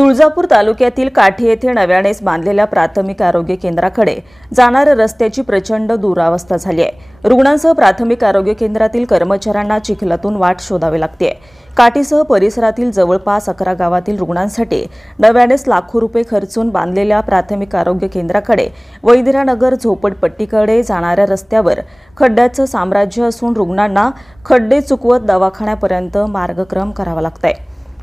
तुळजापूर तालुक्यातील काठी येथे नव्यानेच बांधलेल्या प्राथमिक आरोग्य केंद्राकडे जाणाऱ्या रस्त्याची प्रचंड दुरावस्था झाली आहे। रुग्णांसह प्राथमिक आरोग्य केंद्रातील कर्मचाऱ्यांना चिखलातून वाट शोधावी लागते। काठीसह परिसरातील जवळपास 11 गावातील रुग्णांसाठी नव्यानेच लाखो रुपये खर्चून बांधलेल्या प्राथमिक आरोग्य केंद्राकडे वैद्यरानगर झोपडपट्टीकडे जाणाऱ्या रस्त्यावर खड्ड्याचं साम्राज्य असून रुग्णांना खड्डे चुकवत दवाखान्यापर्यंत मार्गक्रम करावा लागतोय।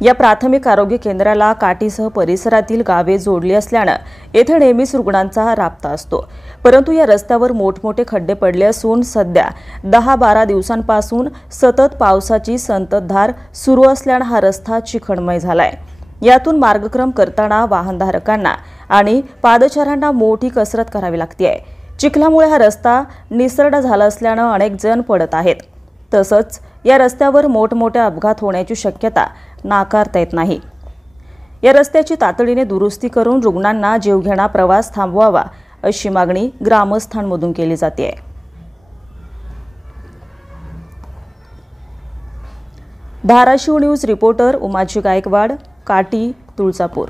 या प्राथमिक आरोग्य केंद्राला काठीसह परिसरातील गावे जोडली असल्याने येथे नेहमीच रुग्णांचा राबता असतो, परंतु या रस्त्यावर मोठमोठे खड्डे पडले असून सध्या 10-12 दिवसांपासून सतत पावसाची संततधार सुरू असल्याने हा रस्ता चिखलमय झालाय। यातून मार्गक्रम करताना वाहनधारकांना आणि पादचाऱ्यांना मोठी कसरत करावी लागते। चिखलामुळे हा रस्ता निसरडा झाला असल्याने अनेक जण पडत आहेत। तसंच या रस्त्यावर मोठमोठे अपघात होण्याची शक्यता नाकारता येत नाही। या रस्त्याची तातडीने दुरुस्ती करून रुग्णांना जीवघेणा प्रवास थांबवावा अशी मागणी ग्रामस्थांमधून केली जाते। धाराशिव न्यूज रिपोर्टर उमाजी गायकवाड, काठी, तुळजापूर।